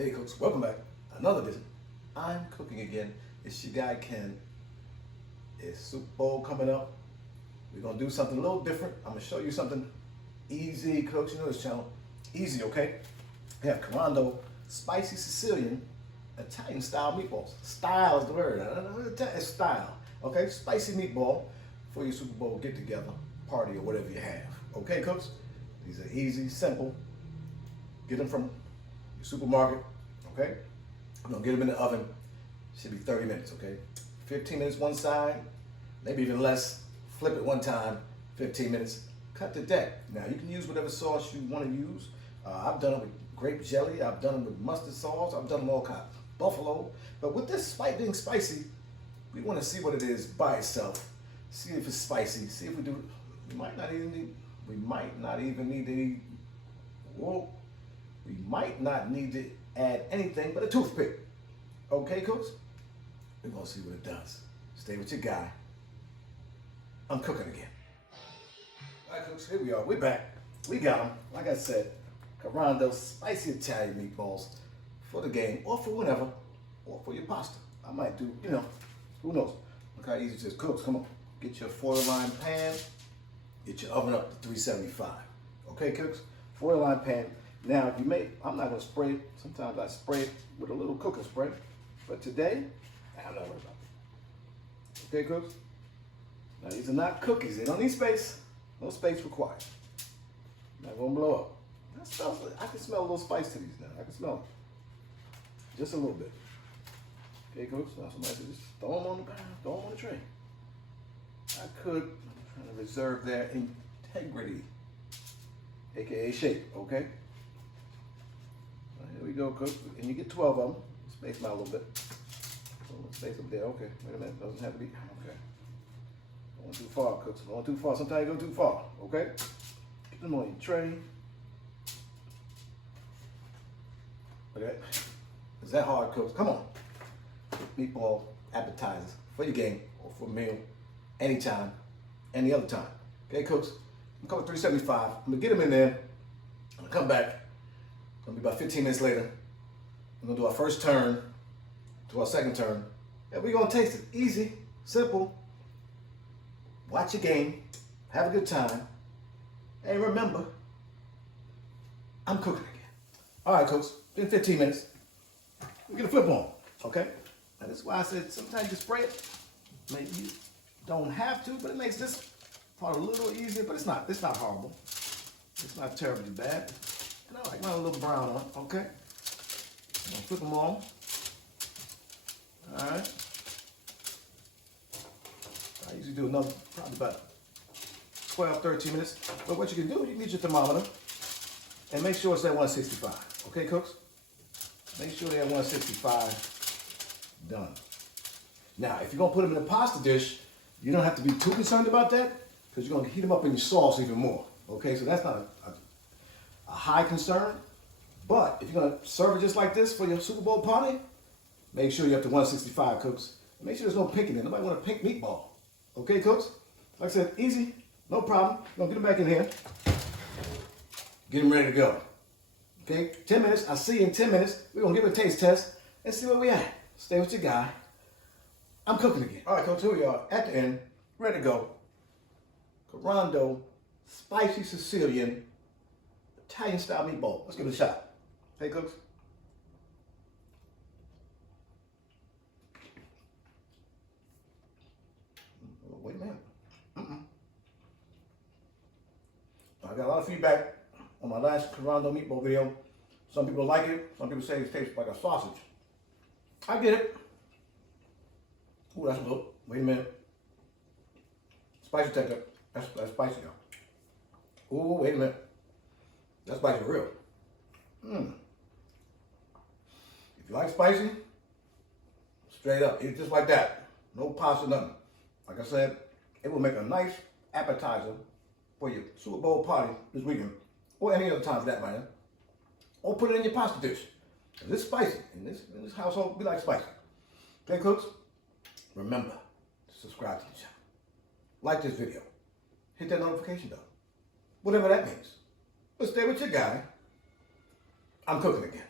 Hey cooks, welcome back. Another edition. I'm cooking again. It's your guy Ken. It's Super Bowl coming up. We're gonna do something a little different. I'm gonna show you something easy, cooks. You know this channel. Easy, okay? We have Carando Spicy Sicilian Italian style meatballs. Style is the word. It's style. Okay? Spicy meatball for your Super Bowl get together, party, or whatever you have. Okay, cooks? These are easy, simple. Get them from your supermarket. Okay? I'm gonna get them in the oven. Should be 30 minutes, okay? 15 minutes one side, maybe even less. Flip it one time, 15 minutes. Cut the deck. Now you can use whatever sauce you want to use. I've done it with grape jelly. I've done it with mustard sauce. I've done them all kinds. Buffalo. But with this being spicy, we want to see what it is by itself. See if it's spicy. See if we do. We might not even need. We might not even need to eat. Whoa. We might not need to add anything but a toothpick. Okay, cooks? We're gonna see what it does. Stay with your guy. I'm cooking again. All right, cooks, here we are. We're back. We got them. Like I said, Carando Spicy Italian meatballs for the game, or for whatever, or for your pasta. I might do, who knows? Look how easy it is. Cooks, come on. Get your foil-lined pan. Get your oven up to 375. Okay, cooks? Foil-lined pan. Now, you may, I'm not gonna spray it. Sometimes I spray it with a little cooking spray. But today, I'm not worried about it. Okay, cooks? Now, these are not cookies. They don't need space. No space required. Not gonna blow up. I can smell a little spice to these now. I can smell it. Just a little bit. Okay, cooks? Now, somebody said just throw them on the pan, throw them on the tray. I could, I'm trying to reserve their integrity, AKA shape, okay? Here we go, cook. And you get 12 of them. Space them out a little bit. Space up there. Okay. Wait a minute. Doesn't have to be. Okay. Going too far, cooks. Going too far. Sometimes you go too far. Okay. Get them on your tray. Okay. Is that hard, cooks? Come on. Meatball appetizers for your game or for a meal, anytime, any other time. Okay, cooks. I'm coming 375. I'm gonna get them in there. I'm gonna come back. It's gonna be about 15 minutes later. We're gonna do our first turn to our second turn. And we're gonna taste it. Easy, simple. Watch your game, have a good time. And remember, I'm cooking again. All right, cooks, been 15 minutes. We're gonna flip on, okay? And that's why I said sometimes you spray it. Maybe you don't have to, but it makes this part a little easier, but it's not horrible. It's not terribly bad. And I like mine a little brown on it, okay? I'm gonna flip them on. All right. I usually do another, probably about 12, 13 minutes. But what you can do, you can use your thermometer and make sure it's at 165. Okay, cooks? Make sure they're at 165. Done. Now, if you're gonna put them in a pasta dish, you don't have to be too concerned about that because you're gonna heat them up in your sauce even more. Okay, so that's not a high concern. But if you're gonna serve it just like this for your Super Bowl party, make sure you're up to 165, cooks. And make sure there's no pink in there. Nobody want a pink meatball. Okay, cooks? Like I said, easy, no problem. We're gonna get them back in here. Get them ready to go. Okay, 10 minutes. I'll see you in 10 minutes. We're gonna give it a taste test and see where we at. Stay with your guy. I'm cooking again. All right, cooks, here we are at the end, ready to go. Carando Spicy Sicilian Italian style meatball. Let's give it a shot. Hey, cooks. Wait a minute. I got a lot of feedback on my last Corando meatball video. Some people like it. Some people say it tastes like a sausage. I get it. Ooh, that's a little. Wait a minute. Spicy texture. That's spicy now. Ooh, wait a minute. That's spicy for real. If you like spicy, straight up, eat it just like that. No pasta, nothing. Like I said, it will make a nice appetizer for your Super Bowl party this weekend, or any other time for that matter. Or put it in your pasta dish. And it's spicy. In this household, we like spicy. Okay, cooks? Remember to subscribe to the channel. Like this video. Hit that notification bell. Whatever that means. But stay with your guy. I'm cooking again.